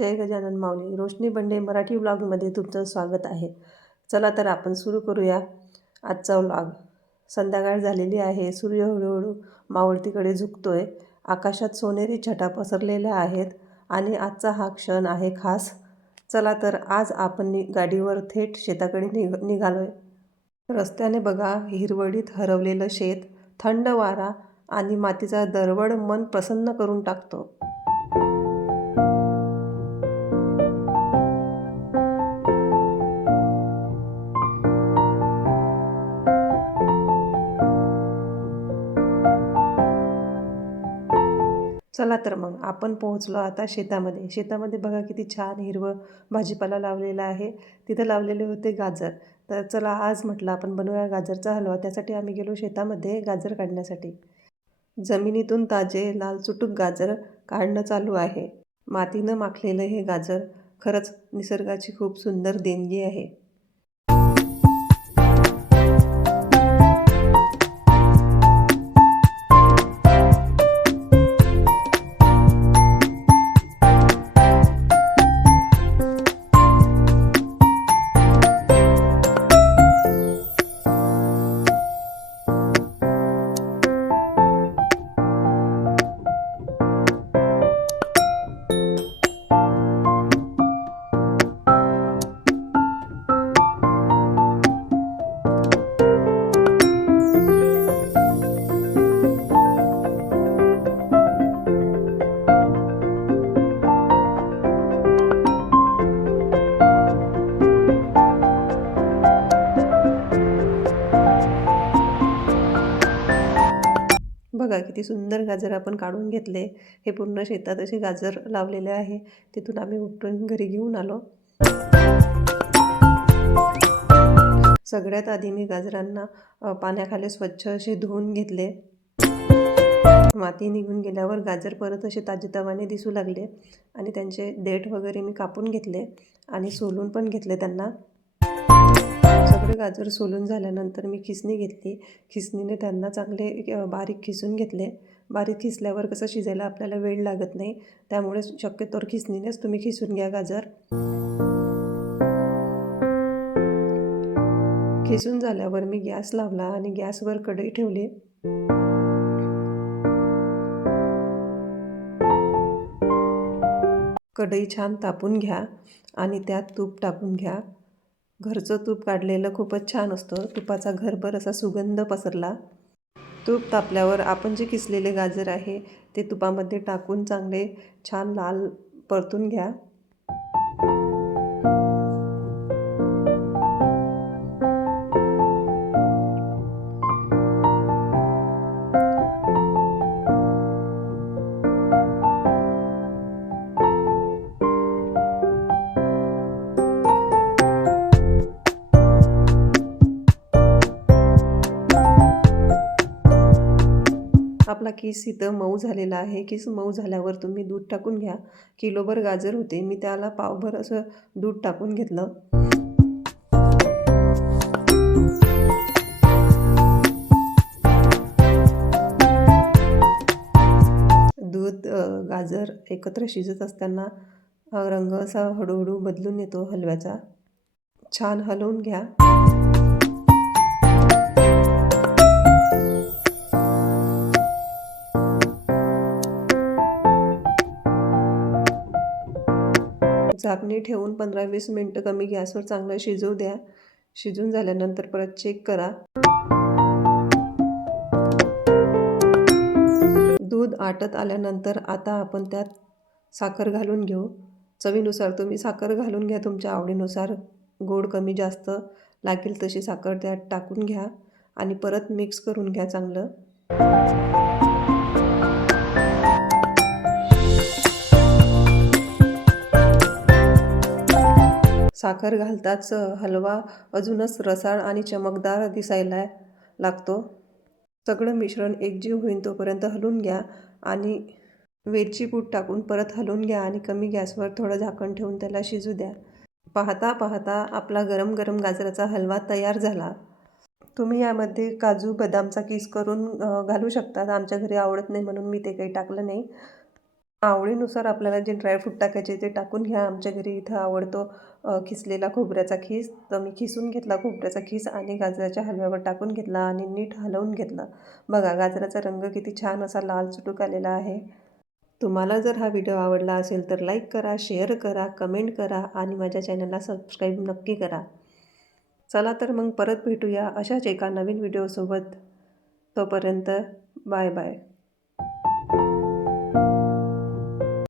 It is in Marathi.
जय गजानन माऊली. रोशनी बंडे मराठी व्लॉगमध्ये तुमचं स्वागत आहे. चला तर आपण सुरू करूया आजचा व्लॉग. संध्याकाळ झालेली आहे. सूर्य हळूहळू मावळतीकडे झुकतोय. आकाशात सोनेरी छटा पसरलेल्या आहेत आणि आजचा हा क्षण आहे खास. चला तर आज आपण गाडीवर थेट शेताकडे निघालोय. रस्त्याने बघा हिरवळीत हरवलेलं शेत, थंड वारा आणि मातीचा दरवळ मन प्रसन्न करून टाकतो. चला तर मग आपण पोहोचलो आता शेतामध्ये. शेतामध्ये बघा किती छान हिरवं भाजीपाला लावलेला आहे. तिथं लावलेले होते गाजर. तर चला आज म्हटलं आपण बनवूया गाजरचा हलवा. त्यासाठी आम्ही गेलो शेतामध्ये गाजर काढण्यासाठी. जमिनीतून ताजे लाल चुटूक गाजर काढणं चालू आहे. मातीनं माखलेलं हे गाजर खरंच निसर्गाची खूप सुंदर देणगी आहे. बघा किती सुंदर गाजर आपण काढून घेतले. हे पूर्ण शेतात असे गाजर लावलेले आहे. तिथून आम्ही उपटून घरी घेऊन आलो. सगळ्यात आधी मी गाजरांना पाण्याखाली स्वच्छ असे धुवून घेतले. माती निघून गेल्यावर गाजर परत असे ताजेतवाने दिसू लागले आणि त्यांचे देठ वगैरे मी कापून घेतले आणि सोलून पण घेतले त्यांना. सगळे गाजर सोलून झाल्यानंतर मी खिसणी घेतली. खिसणीने त्यांना चांगले बारीक खिसून घेतले. बारीक खिसल्यावर कसं शिजायला आपल्याला वेळ लागत नाही, त्यामुळे शक्यतोवर खिसणीनेच तुम्ही खिसून घ्या गाजर. खिसून झाल्यावर मी गॅस लावला आणि गॅसवर कढई ठेवली. कढई छान तापून घ्या आणि त्यात तूप टाकून घ्या. घरचं तूप काढलेलं खूपच छान असतं. तुपाचा घरभर असा सुगंध पसरला. तूप तापल्यावर आपण जे किसलेले गाजर आहे ते तुपामध्ये टाकून चांगले छान लाल परतून घ्या. आपला किस इथं मऊ झालेला आहे. किस मऊ झाल्यावर तुम्ही दूध टाकून घ्या. किलोभर गाजर होते, मी त्याला पावभर असं दूध टाकून घेतलं. दूध गाजर एकत्र शिजत असताना रंग असा हळूहळू बदलून येतो हलव्याचा. छान हलवून घ्या. झाकणी ठेवून 15-20 मिनटं कमी गॅसवर चांगलं शिजवू द्या. शिजून झाल्यानंतर परत चेक करा. दूध आटत आल्यानंतर आता आपण त्यात साखर घालून घेऊ. चवीनुसार तुम्ही साखर घालून घ्या. तुमच्या आवडीनुसार गोड कमी जास्त लागेल तशी साखर त्यात टाकून घ्या आणि परत मिक्स करून घ्या चांगलं. साखर घालताच हलवा अजूनच रसाळ आणि चमकदार दिसायला लागतो. सगळं मिश्रण एकजीव होईल तोपर्यंत हलवून घ्या आणि वेलची पूड टाकून परत हलवून घ्या आणि कमी गॅसवर थोडं झाकण ठेवून त्याला शिजू द्या. पाहता पाहता आपला गरम गरम गाजराचा हलवा तयार झाला. तुम्ही यामध्ये काजू बदामचा किस करून घालू शकता. आमच्या घरी आवडत नाही म्हणून मी ते काही टाकलं नाही. आवडीनुसार आपल्याला जे ड्रायफ्रूट टाकायचे ते टाकून घ्या. आमच्या घरी इथं आवडतो खिसलेला खोबऱ्याचा खीस. तर मी खिसून घेतला खोबऱ्याचा खीस आणि गाजराच्या हलव्यावर टाकून घेतला आणि नीट हलवून घेतलं. बघा गाजराचा रंग किती छान असा लाल चुटूक आलेला आहे. तुम्हाला जर हा व्हिडिओ आवडला असेल तर लाईक करा, शेअर करा, कमेंट करा आणि माझ्या चॅनलला सबस्क्राईब नक्की करा. चला तर मग परत भेटूया अशाच एका नवीन व्हिडिओसोबत. तोपर्यंत बाय बाय.